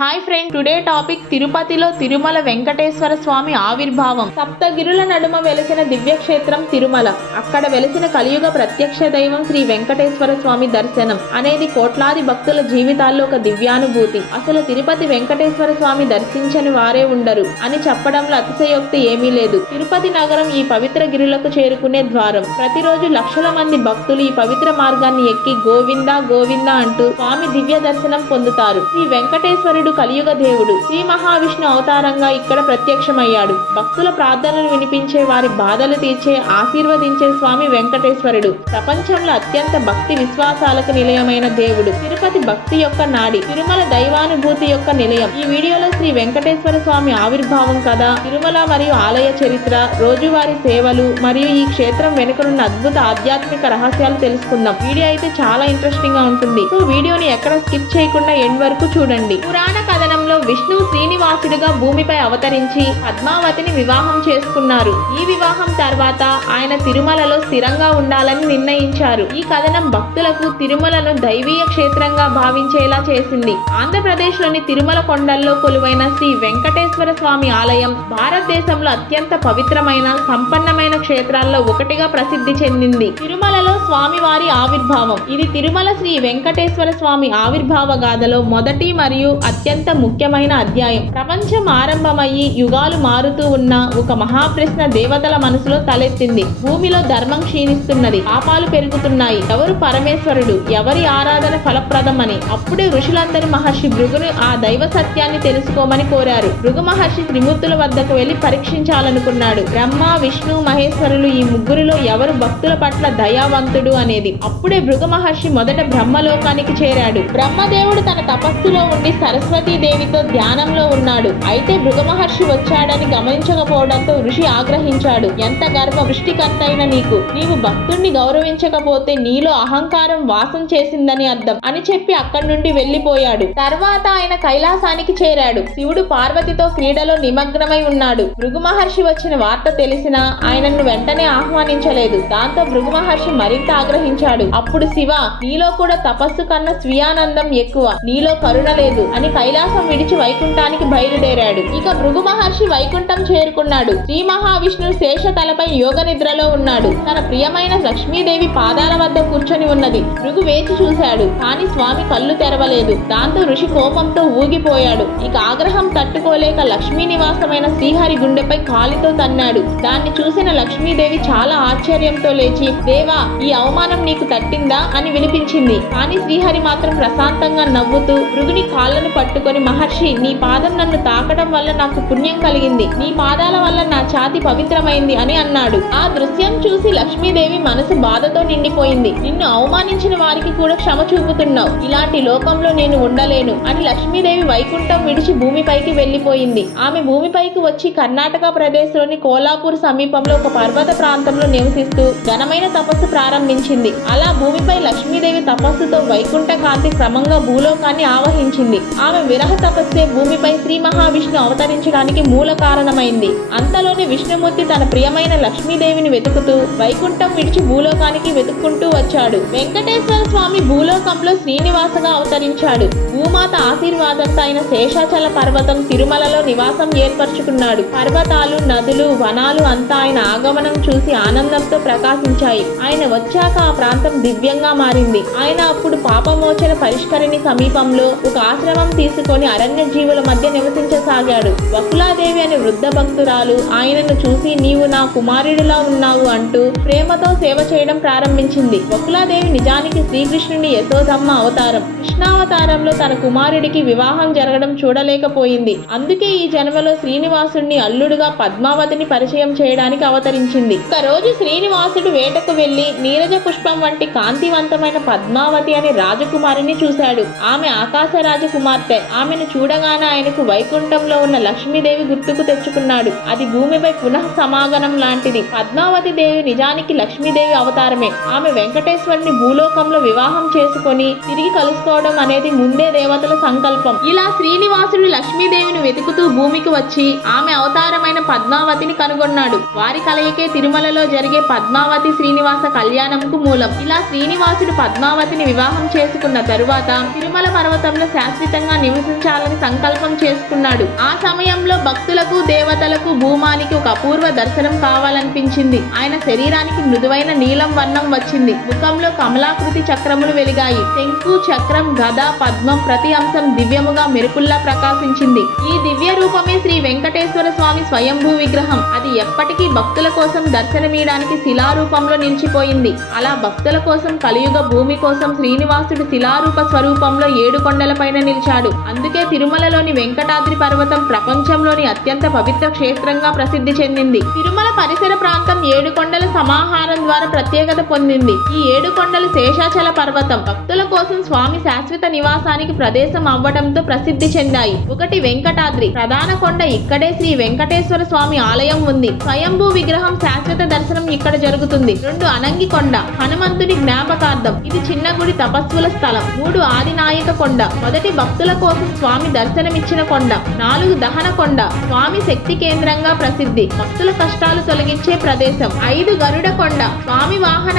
Hi friend today topic తిరుపతిలో తిరుమల వెంకటేశ్వర స్వామి ఆవిర్భావం. సప్తగిరుల నడుమ వెలిసిన దివ్యక్షేత్రం తిరుమల. అక్కడ వెలిసిన కలియుగ ప్రత్యక్ష దైవం శ్రీ వెంకటేశ్వర స్వామి దర్శనం అనేది కోట్లాది భక్తుల జీవితాల్లో ఒక దివ్యానుభూతి. అసలు తిరుపతి వెంకటేశ్వర స్వామి దర్శించని వారే ఉండరు అని చెప్పడంలో అతిశయోక్తి ఏమీ లేదు. తిరుపతి నగరం ఈ పవిత్ర గిరులకు చేరుకునే ద్వారం. ప్రతిరోజు లక్షల మంది భక్తులు ఈ పవిత్ర మార్గాన్ని ఎక్కి గోవిందా గోవిందా అంటూ స్వామి దివ్య దర్శనం పొందుతారు. శ్రీ వెంకటేశ్వరుడు కలియుగ దేవుడు. శ్రీ మహావిష్ణు అవతారంగా ఇక్కడ ప్రత్యక్షమయ్యాడు. భక్తుల ప్రార్థనలు వినిపించే వారి బాధలు తీర్చే ఆశీర్వదించే స్వామి వెంకటేశ్వరుడు. ప్రపంచంలో అత్యంత భక్తి విశ్వాసాలకు నిలయమైన దేవుడు. తిరుపతి భక్తి యొక్క నాడి తిరుమల దైవానుభూతి యొక్క నిలయం. ఈ వీడియోలో శ్రీ వెంకటేశ్వర స్వామి ఆవిర్భావం కథ తిరుమల మరియు ఆలయ చరిత్ర రోజువారీ సేవలు మరియు ఈ క్షేత్రం వెనుకనున్న అద్భుత ఆధ్యాత్మిక రహస్యాలు తెలుసుకుందాం. వీడియో అయితే చాలా ఇంట్రెస్టింగ్గా ఉంటుంది. సో వీడియోని ఎక్కడ స్కిప్ చేయకుండా ఎండ్ వరకు చూడండి. పురాణ కథనంలో విష్ణు శ్రీనివాసుడిగా భూమిపై అవతరించి పద్మావతిని వివాహం చేసుకున్నారు. ఈ వివాహం తర్వాత ఆయన తిరుమలలో స్థిరంగా ఉండాలని నిర్ణయించారు. ఈ కథనం భక్తులకు తిరుమలను దైవీయ క్షేత్రంగా భావించేలా చేసింది. ఆంధ్రప్రదేశ్లోని తిరుమల కొండల్లో కొలువైన శ్రీ వెంకటేశ్వర స్వామి ఆలయం భారతదేశంలో అత్యంత పవిత్రమైన సంపన్నమైన క్షేత్రాల్లో ఒకటిగా ప్రసిద్ధి చెందింది. తిరుమలలో స్వామివారి ఆవిర్భావం. ఇది తిరుమల శ్రీ వెంకటేశ్వర స్వామి ఆవిర్భావ గాథలో మొదటి మరియు అత్యంత ముఖ్యమైన అధ్యాయం. ప్రపంచం ఆరంభమయ్యి యుగాలు మారుతూ ఉన్న ఒక మహాప్రశ్న దేవతల మనసులో తలెత్తింది. భూమిలో ధర్మం క్షీణిస్తున్నది. పాపాలు పెరుగుతున్నాయి. ఎవరు పరమేశ్వరుడు? ఎవరి ఆరాధన ఫలప్రదమని? అప్పుడే ఋషులందరి మహర్షి భృగును ఆ దైవ సత్యాన్ని తెలుసుకోమని కోరారు. భృగు మహర్షి త్రిమూర్తుల వద్దకు వెళ్ళి పరీక్షించాలనుకున్నాడు. బ్రహ్మ విష్ణు మహేశ్వరులు ఈ ముగ్గురిలో ఎవరు భక్తుల పట్ల దయావంతుడు అనేది. అప్పుడే భృగు మహర్షి మొదట బ్రహ్మలోకానికి చేరాడు. బ్రహ్మదేవుడు తన తపస్సులో ఉండి సరస్సు దేవితో ధ్యానంలో ఉన్నాడు. అయితే భృగ మహర్షి వచ్చాడని గమనించకపోవడంతో ఋషి ఆగ్రహించాడు. ఎంత గర్భ వృష్టికర్తైన నీకు. నీవు భక్తుణ్ణి గౌరవించకపోతే నీలో అహంకారం వాసం చేసిందని అర్థం అని చెప్పి అక్కడి నుండి వెళ్ళిపోయాడు తర్వాత ఆయన కైలాసానికి చేరాడు. శివుడు పార్వతితో క్రీడలో నిమగ్నమై ఉన్నాడు. భృగు మహర్షి వచ్చిన వార్త తెలిసినా ఆయనను వెంటనే ఆహ్వానించలేదు. దాంతో భృగు మహర్షి మరింత ఆగ్రహించాడు. అప్పుడు శివ నీలో కూడా తపస్సు కన్నా స్వీయానందం ఎక్కువ. నీలో కరుణ లేదు అని కైలాసం విడిచి వైకుంఠానికి బయలుదేరాడు. ఇక భృగు మహర్షి వైకుంఠం చేరుకున్నాడు. శ్రీ మహావిష్ణువు శేష తలపై యోగ నిద్రలో ఉన్నాడు. తన ప్రియమైన లక్ష్మీదేవి పాదాల వద్ద కూర్చొని ఉన్నది. భృగు వేచి చూశాడు. కానీ స్వామి కళ్ళు తెరవలేదు. దాంతో ఋషి కోపంతో ఊగిపోయాడు. ఇక ఆగ్రహం తట్టుకోలేక లక్ష్మీ నివాసమైన శ్రీహరి గుండెపై కాలితో తన్నాడు. దాన్ని చూసిన లక్ష్మీదేవి చాలా ఆశ్చర్యంతో లేచి దేవా ఈ అవమానం నీకు తట్టిందా? అని వినిపించింది. కానీ శ్రీహరి మాత్రం ప్రశాంతంగా నవ్వుతూ భృగుని కాళ్ళను పట్టు పట్టుకొని మహర్షి నీ పాదం నన్ను తాకడం వల్ల నాకు పుణ్యం కలిగింది. నీ పాదాల వల్ల నా ఛాతి పవిత్రమైంది అని అన్నాడు. ఆ దృశ్యం చూసి లక్ష్మీదేవి మనసు బాధతో నిండిపోయింది. నిన్ను అవమానించిన వారికి కూడా క్షమ చూపుతున్నావు. ఇలాంటి లోకంలో నేను ఉండలేను అని లక్ష్మీదేవి వైకుంఠం విడిచి భూమిపైకి వెళ్ళిపోయింది ఆమె భూమిపైకి వచ్చి కర్ణాటక ప్రదేశ్లోని కోలాపూర్ సమీపంలో ఒక పర్వత ప్రాంతంలో నివసిస్తూ ఘనమైన తపస్సు ప్రారంభించింది. అలా భూమిపై లక్ష్మీదేవి తపస్సుతో వైకుంఠ కాంతి క్రమంగా భూలోకాన్ని ఆవహించింది. ఆమె విరహ తపస్సే భూమిపై శ్రీ మహావిష్ణు అవతరించడానికి మూల కారణమైంది. అంతలోనే విష్ణుమూర్తి తన ప్రియమైన లక్ష్మీదేవిని వెతుకుతూ వైకుంఠం విడిచి భూలోకానికి వెతుక్కుంటూ వచ్చాడు. వెంకటేశ్వర స్వామి భూలోకంలో శ్రీనివాసగా అవతరించాడు. భూమాత ఆశీర్వాదంతో ఆయన శేషాచల పర్వతం తిరుమలలో నివాసం ఏర్పరచుకున్నాడు. పర్వతాలు నదులు వనాలు అంతా ఆయన ఆగమనం చూసి ఆనందంతో ప్రకాశించాయి. ఆయన వచ్చాక ఆ ప్రాంతం దివ్యంగా మారింది. ఆయన అప్పుడు పాపమోచన పరిష్కరిణి సమీపంలో ఒక ఆశ్రమం తీసుకొని అరణ్య జీవుల మధ్య నివసించసాగాడు. వకులాదేవి అనే వృద్ధ భక్తురాలు ఆయనను చూసి నీవు నా కుమారుడిలా ఉన్నావు అంటూ ప్రేమతో సేవ చేయడం ప్రారంభించింది. వకులాదేవి నిజానికి శ్రీకృష్ణుని యశోదమ్మ అవతారం. కృష్ణావతారంలో తన కుమారుడికి వివాహం జరగడం చూడలేకపోయింది. అందుకే ఈ జన్మలో శ్రీనివాసుడిని అల్లుడుగా పద్మావతిని పరిచయం చేయడానికి అవతరించింది. ఒక రోజు శ్రీనివాసుడు వేటకు వెళ్ళి నీరజ పుష్పం వంటి కాంతివంతమైన పద్మావతి అనే రాజకుమారిని చూశాడు. ఆమె ఆకాశ రాజకుమార్తె ఆమెను చూడగానే ఆయనకు వైకుంఠంలో ఉన్న లక్ష్మీదేవి గుర్తుకు తెచ్చుకున్నాడు. అది భూమిపై పునః సమాగమం లాంటిది. పద్మావతి దేవి నిజానికి లక్ష్మీదేవి అవతారమే. ఆమె వెంకటేశ్వరుని భూలోకంలో వివాహం చేసుకొని తిరిగి కలుసుకోవడం అనేది ముందే దేవతల సంకల్పం. ఇలా శ్రీనివాసుడు లక్ష్మీదేవిని వెతుకుతూ భూమికి వచ్చి ఆమె అవతారమైన పద్మావతిని కనుగొన్నాడు. వారి కలయికే తిరుమలలో జరిగే పద్మావతి శ్రీనివాస కళ్యాణంకు మూలం. ఇలా శ్రీనివాసుడు పద్మావతిని వివాహం చేసుకున్న తరువాత తిరుమల పర్వతంలో శాశ్వతంగా నివసించాలని సంకల్పం చేసుకున్నాడు. ఆ సమయంలో భక్తులకు దేవతలకు భూమానికి ఒక అపూర్వ దర్శనం కావాలనిపించింది. ఆయన శరీరానికి మృదువైన నీలం వర్ణం వచ్చింది. ముఖంలో కమలాకృతి చక్రములు వెలిగాయి. శంకు చక్రం గద పద్మం ప్రతి అంశం దివ్యముగా మెరుపుల్లా ప్రకాశించింది. ఈ దివ్య రూపమే శ్రీ వెంకటేశ్వర స్వామి స్వయంభూ విగ్రహం. అది ఎప్పటికీ భక్తుల కోసం దర్శనమీయడానికి శిలారూపంలో నిలిచిపోయింది. అలా భక్తుల కోసం కలియుగ భూమి కోసం శ్రీనివాసుడు శిలారూప స్వరూపంలో ఏడు కొండలపైన నిలిచాడు. అందుకే తిరుమలలోని వెంకటాద్రి పర్వతం ప్రపంచంలోని అత్యంత పవిత్ర క్షేత్రంగా ప్రసిద్ధి చెందింది. తిరుమల పరిసర ప్రాంతం ఏడు కొండల సమాహారం ద్వారా ప్రత్యేకత పొందింది. ఈ ఏడు కొండలు శేషాచల పర్వతం. భక్తుల కోసం స్వామి శాశ్వత నివాసానికి ప్రదేశం అవ్వడంతో ప్రసిద్ధి చెందాయి. ఒకటి వెంకటాద్రి. ప్రధాన కొండ ఇక్కడే శ్రీ వెంకటేశ్వర స్వామి ఆలయం ఉంది. స్వయంభూ విగ్రహం శాశ్వత దర్శనం ఇక్కడ జరుగుతుంది. రెండు అనంగి కొండ. హనుమంతుని జ్ఞాపకార్థం. ఇది చిన్న గుడి తపస్సుల స్థలం. మూడు ఆదినాయక కొండ. మొదటి భక్తుల కోసం స్వామి దర్శనమిచ్చిన కొండ నాలుగు దహన కొండ స్వామి శక్తి కేంద్రంగా ప్రసిద్ధి. భక్తుల కష్టాలు తొలగించే ప్రదేశం. ఐదు గరుడ కొండ స్వామి వాహన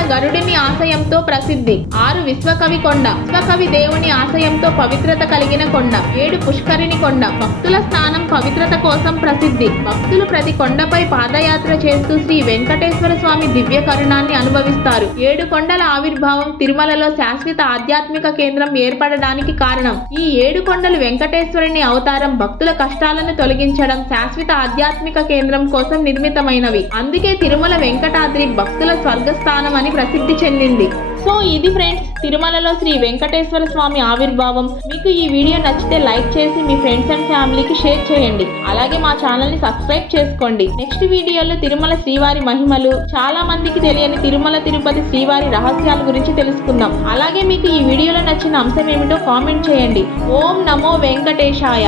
దేవుని ఆశయంతో ప్రసిద్ధి. ఆరు విశ్వకవి కొండ. విశ్వకవి దేవుని ఆశయంతో పవిత్రత కలిగిన కొండ. ఏడు పుష్కరిణి కొండ. భక్తుల స్నానం పవిత్రత కోసం ప్రసిద్ధి. భక్తులు ప్రతి కొండపై పాదయాత్ర చేస్తూ శ్రీ వెంకటేశ్వర స్వామి దివ్య కరుణాన్ని అనుభవిస్తారు. ఏడు కొండల ఆవిర్భావం తిరుమలలో శాశ్వత ఆధ్యాత్మిక కేంద్రం ఏర్పడడానికి కారణం. ఈ ఏడు కొండలు వెంకటేశ్వరుని అవతారం. భక్తుల కష్టాలను తొలగించడం శాశ్వత ఆధ్యాత్మిక కేంద్రం కోసం నిర్మితమైనవి. అందుకే తిరుమల వెంకటాద్రి భక్తుల స్వర్గస్థానం అని ప్రసిద్ధి చెందింది సో ఇది ఫ్రెండ్స్ తిరుమలలో శ్రీ వెంకటేశ్వర స్వామి ఆవిర్భావం. మీకు ఈ వీడియో నచ్చితే లైక్ చేసి మీ ఫ్రెండ్స్ అండ్ ఫ్యామిలీకి షేర్ చేయండి. అలాగే మా ఛానల్ని సబ్స్క్రైబ్ చేసుకోండి. నెక్స్ట్ వీడియోలో తిరుమల శ్రీవారి మహిమలు చాలా మందికి తెలియని తిరుమల తిరుపతి శ్రీవారి రహస్యాల గురించి తెలుసుకుందాం. అలాగే మీకు ఈ వీడియోలో నచ్చిన అంశం ఏమిటో కామెంట్ చేయండి. ఓం నమో వెంకటేశాయ.